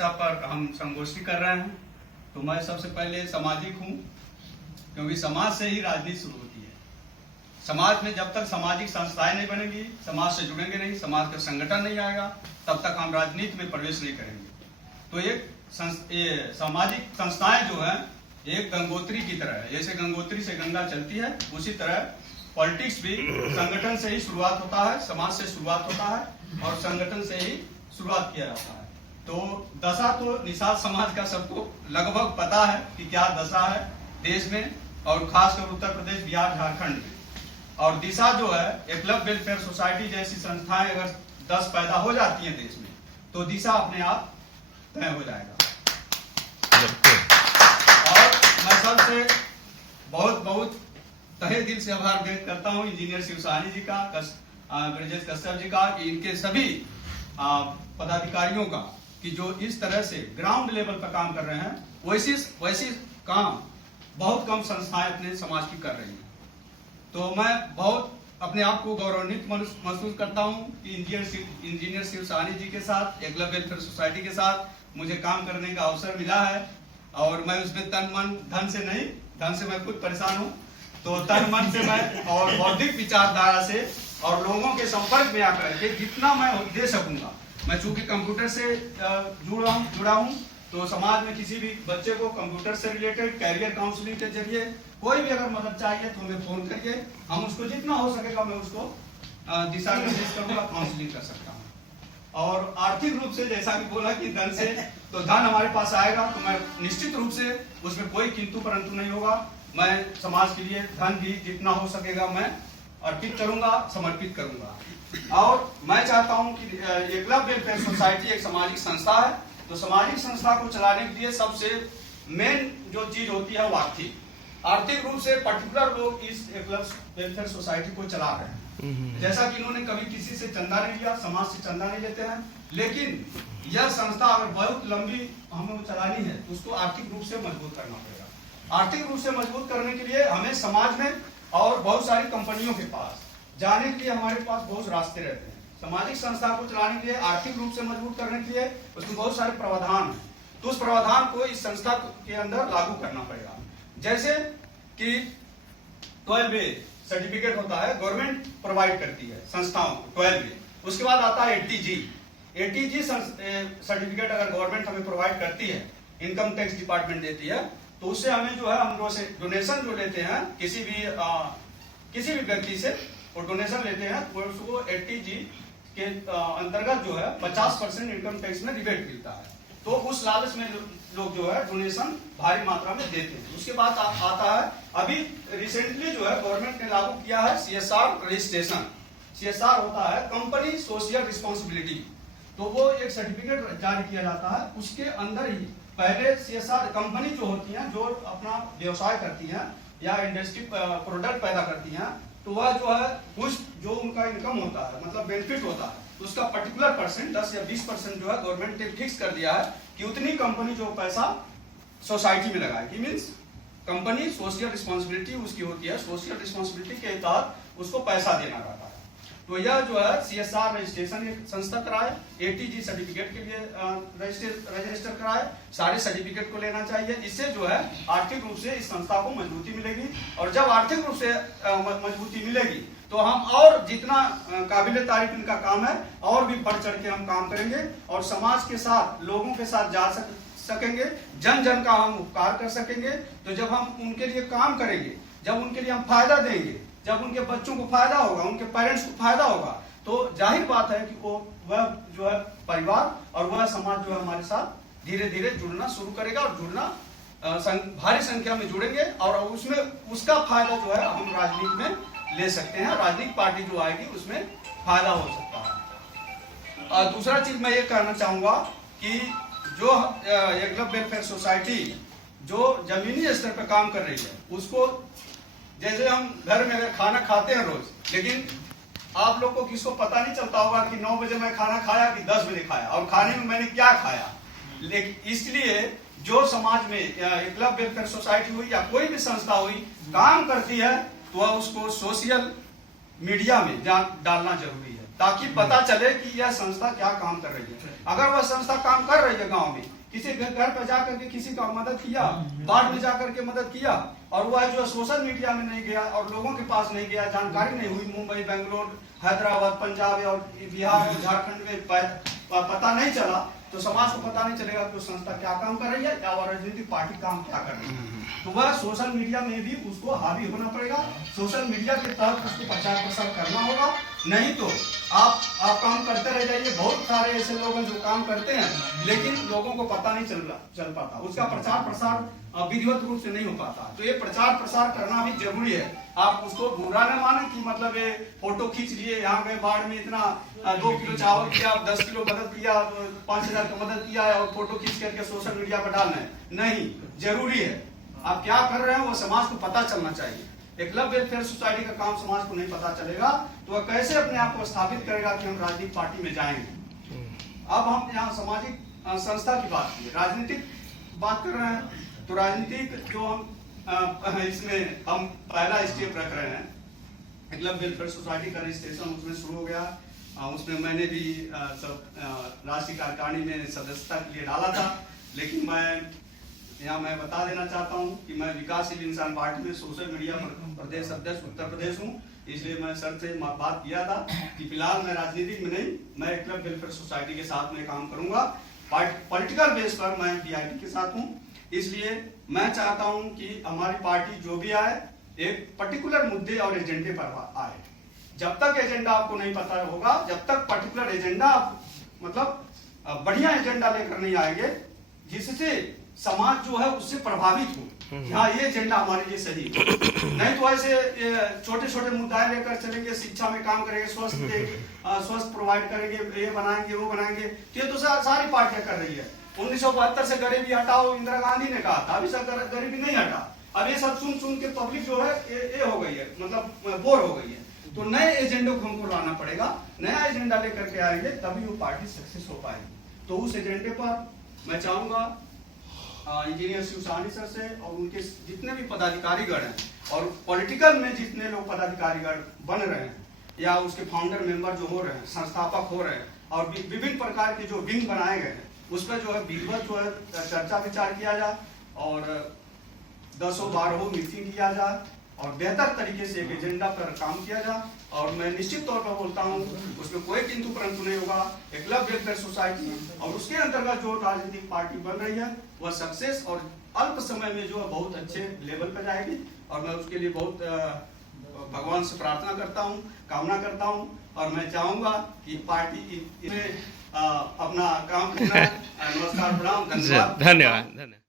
विषय पर हम संगोष्ठी कर रहे हैं। तो मैं सबसे पहले सामाजिक हूँ, क्योंकि समाज से ही राजनीति शुरू होती है। समाज में जब तक सामाजिक संस्थाएं नहीं बनेंगी, समाज से जुड़ेंगे नहीं, समाज का संगठन नहीं आएगा, तब तक हम राजनीति में प्रवेश नहीं करेंगे। तो ये सामाजिक संस्थाएं जो है एक गंगोत्री की तरह है। जैसे गंगोत्री से गंगा चलती है, उसी तरह पॉलिटिक्स भी संगठन से ही शुरुआत होता है, समाज से शुरुआत होता है और संगठन से ही शुरुआत किया जाता है। तो दशा तो निषाद समाज का सबको लगभग पता है कि क्या दशा है देश में, और खासकर उत्तर प्रदेश, बिहार, झारखंड में। और दिशा जो है, एकलव्य वेलफेयर सोसाइटी जैसी संस्थाएं अगर 10 पैदा हो जाती हैं देश में, तो दिशा अपने आप तय हो जाएगा। और मैं सबसे बहुत बहुत तहे दिल से आभार व्यक्त करता हूं इंजीनियर शिव साहनी जी का, ब्रजेश कश्यप जी का, कि इनके सभी पदाधिकारियों का, कि जो इस तरह से ग्राउंड लेवल पर काम कर रहे हैं। वैसी काम बहुत कम संस्थाएं अपने समाज की कर रही हैं। तो मैं बहुत अपने आप को गौरवान्वित महसूस करता हूं कि इंजीनियर शिव साहनी जी के साथ, एकलव्य वेलफेयर सोसाइटी के साथ मुझे काम करने का अवसर मिला है। और मैं उसमें तन मन धन से नहीं, धन से मैं खुद परेशान हूँ, तो तन मन से मैं और बौद्धिक विचारधारा से और लोगों के संपर्क में आकर के जितना मैं दे सकूंगा। मैं चूंकि कंप्यूटर से जुड़ा हूँ, तो समाज में किसी भी बच्चे को कंप्यूटर से रिलेटेड कैरियर काउंसलिंग के जरिए कोई भी अगर मदद चाहिए तो हमें फोन करिए, हम उसको जितना हो सकेगा मैं उसको दिशा निर्देश करूंगा, काउंसलिंग कर सकता हूँ। और आर्थिक रूप से जैसा कि बोला कि धन से, तो धन हमारे पास आएगा तो मैं निश्चित रूप से उसमें कोई किंतु परंतु नहीं होगा। मैं समाज के लिए धन भी जितना हो सकेगा मैं अर्पित करूंगा, समर्पित करूंगा। और मैं चाहता हूं कि एकलव्य वेलफेयर सोसाइटी एक सामाजिक संस्था है, तो सामाजिक संस्था को चलाने के लिए सबसे मेन जो चीज होती है वो आर्थिक रूप से पर्टिकुलर लोग इस एकलव्य वेलफेयर सोसाइटी को चला रहे हैं। जैसा कि इन्होंने कभी किसी से चंदा नहीं लिया, समाज से चंदा नहीं लेते हैं, लेकिन यह संस्था अगर बहुत लंबी हमें चलानी है तो उसको आर्थिक रूप से मजबूत करना पड़ेगा। आर्थिक रूप से मजबूत करने के लिए हमें समाज में और बहुत सारी कंपनियों के पास जाने के लिए हमारे पास बहुत रास्ते रहते हैं। सामाजिक संस्था को चलाने के लिए, आर्थिक रूप से मजबूत करने के लिए उसमें बहुत सारे प्रावधान हैं, तो उस प्रावधान को इस संस्था के अंदर लागू करना पड़ेगा। जैसे कि 12A सर्टिफिकेट होता है, गवर्नमेंट प्रोवाइड करती है संस्थाओं को 12A। उसके बाद आता है 80G सर्टिफिकेट अगर गवर्नमेंट हमें प्रोवाइड करती है, इनकम टैक्स डिपार्टमेंट देती है, तो उससे हमें जो है, हम लोग से डोनेशन जो लेते हैं किसी भी व्यक्ति से वो डोनेशन लेते हैं, तो उसको 80G के अंतर्गत जो है 50% इनकम टैक्स में रिबेट मिलता है। तो उस लालच में लोग जो है डोनेशन भारी मात्रा में देते हैं। उसके बाद आता है, अभी रिसेंटली जो है गवर्नमेंट ने लागू किया है CSR रजिस्ट्रेशन। CSR होता है कंपनी सोशल रिस्पॉन्सिबिलिटी, तो वो एक सर्टिफिकेट जारी किया जाता है। उसके अंदर ही पहले CSR कंपनी जो होती हैं, जो अपना व्यवसाय करती हैं या इंडस्ट्री प्रोडक्ट पैदा करती हैं, तो वह जो है कुछ जो उनका इनकम होता है, मतलब बेनिफिट होता है, तो उसका पर्टिकुलर परसेंट 10 या 20% जो है गवर्नमेंट ने फिक्स कर दिया है कि उतनी कंपनी जो पैसा सोसाइटी में लगाएगी। मीन्स कंपनी सोशल रिस्पॉन्सिबिलिटी उसकी होती है, सोशल रिस्पॉन्सिबिलिटी के तहत उसको पैसा देना रहता है। तो यह जो है CSR रजिस्ट्रेशन एक संस्था कराए, 80G सर्टिफिकेट के लिए रजिस्टर कराए, सारे सर्टिफिकेट को लेना चाहिए। इससे जो है आर्थिक रूप से इस संस्था को मजबूती मिलेगी, और जब आर्थिक रूप से मजबूती मिलेगी तो हम और जितना काबिल तारीफ इनका काम है और भी बढ़ चढ़ के हम काम करेंगे, और समाज के साथ, लोगों के साथ जा सकेंगे, जन जन का हम उपकार कर सकेंगे। तो जब हम उनके लिए काम करेंगे, जब उनके लिए हम फायदा देंगे, जब उनके बच्चों को फायदा होगा, उनके पेरेंट्स को फायदा होगा, तो जाहिर बात है कि वह जो है परिवार और वह समाज जो है हमारे साथ धीरे धीरे जुड़ना शुरू करेगा, और जुड़ना भारी संख्या में जुड़ेंगे, और उसमें उसका फायदा जो है हम राजनीति में ले सकते हैं। राजनीतिक पार्टी जो आएगी उसमें फायदा हो सकता है। और दूसरा चीज मैं ये कहना चाहूंगा कि जो एकलव्य वेलफेयर सोसाइटी जो जमीनी स्तर पर काम कर रही है, उसको जैसे हम घर में अगर खाना खाते हैं रोज, लेकिन आप लोग को किसको पता नहीं चलता होगा कि 9 बजे मैं खाना खाया कि 10 बजे खाया, और खाने में मैंने क्या खाया। लेकिन इसलिए जो समाज में एकलव्य वेलफेयर सोसाइटी हुई या कोई भी संस्था हुई काम करती है, तो वह उसको सोशल मीडिया में डालना जरूरी है। ताकि पता चले कि यह संस्था क्या काम कर रही है। अगर वह संस्था काम कर रही है गांव में, किसी घर पर जाकर के किसी का मदद किया, बाढ़ में जाकर के मदद किया, और वह जो सोशल मीडिया में नहीं गया और लोगों के पास नहीं गया, जानकारी नहीं हुई, मुंबई, बेंगलोर, हैदराबाद, पंजाब और बिहार और झारखंड में पता नहीं चला, तो समाज को पता नहीं चलेगा कि संस्था क्या काम कर रही है या वह राजनीतिक पार्टी काम क्या कर रही है। तो वह सोशल मीडिया में भी उसको हावी होना पड़ेगा, सोशल मीडिया के तहत उसको प्रचार प्रसार करना होगा। नहीं तो आप काम करते रह जाइए। बहुत सारे ऐसे लोग हैं जो काम करते हैं लेकिन लोगों को पता नहीं चल पाता, उसका प्रचार प्रसार विधिवत रूप से नहीं हो पाता। तो ये प्रचार प्रसार करना भी जरूरी है। आप उसको बुरा न माने कि मतलब ये फोटो खींच लिए, यहाँ गए बाढ़ में इतना 2 किलो चावल किया, 10 किलो मदद किया, 5,000 का मदद किया है और फोटो खींच करके सोशल मीडिया पर डालना है, नहीं। जरूरी है आप क्या कर रहे हैं वो समाज को पता चलना चाहिए। एक क्लब वेलफेयर सोसाइटी का काम समाज को नहीं पता चलेगा तो वह कैसे अपने आप को स्थापित करेगा कि हम राजनीतिक पार्टी में जाएंगे। अब हम यहाँ सामाजिक संस्था की बात की, राजनीतिक बात कर रहे हैं, तो राजनीतिक जो हम इसमें हम पहला स्टेप रख रहे हैं, क्लब वेलफेयर सोसाइटी का रजिस्ट्रेशन उसमें शुरू हो गया। उसमें मैंने भी राष्ट्रीय कार्यकारिणी में सदस्यता के लिए डाला था, लेकिन मैं बता देना चाहता हूं कि मैं विकासशील इंसान पार्टी में सोशल मीडिया प्रदेश अध्यक्ष उत्तर प्रदेश हूं। इसलिए मैं सर से बात किया था कि फिलहाल मैं राजनीति में नहीं, मैं क्लब वेलफेयर सोसाइटी के साथ में काम करूंगा। पॉलिटिकल बेस पर मैं DIT के साथ हूं। इसलिए मैं चाहता हूं कि हमारी पार्टी जो भी आए एक पर्टिकुलर मुद्दे और एजेंडे पर आए। जब तक एजेंडा आपको नहीं पता होगा, जब तक पर्टिकुलर एजेंडा आप मतलब बढ़िया एजेंडा लेकर नहीं आएंगे जिससे समाज जो है उससे प्रभावित हो, हाँ ये एजेंडा हमारे लिए सही है। नहीं तो ऐसे छोटे छोटे मुद्दे लेकर चलेंगे, शिक्षा में काम करेंगे, स्वास्थ्य प्रोवाइड करेंगे, ये बनाएंगे वो बनाएंगे, ये तो सारी पार्टियां कर रही है। 1972 से गरीबी हटाओ इंदिरा गांधी ने कहा था, अभी तक गरीबी नहीं हटा। अब ये सब सुन के पब्लिक जो है ये हो गई है, मतलब बोर हो गई है। तो नए एजेंडे को हमको लाना पड़ेगा, नया एजेंडा लेकर के आएंगे तभी वो पार्टी सक्सेस हो पाएगी। तो उस एजेंडे पर मैं चाहूंगा इंजीनियर शिव सहनी सर से और उनके जितने भी पदाधिकारीगण हैं और पॉलिटिकल में जितने लोग पदाधिकारीगण बन रहे हैं या उसके फाउंडर मेंबर जो हो रहे हैं, संस्थापक हो रहे हैं, और विभिन्न प्रकार के जो विंग बनाए गए हैं उस पर जो है विधिवत जो है चर्चा विचार किया जाए और 10-12 मीटिंग किया जाए और बेहतर तरीके से एक एजेंडा पर काम किया जाए। और मैं निश्चित तौर पर बोलता हूँ उसमें कोई किंतु परंतु नहीं होगा। एक क्लब वेलफेयर सोसाइटी और उसके अंतर्गत जो राजनीतिक पार्टी बन रही है वह सक्सेस और अल्प समय में जो है बहुत अच्छे लेवल पर जाएगी। और मैं उसके लिए बहुत भगवान से प्रार्थना करता हूँ, कामना करता हूँ और मैं चाहूंगा कि पार्टी इसमें अपना काम करना। नमस्कार, प्रणाम, धन्यवाद। धन्यवाद।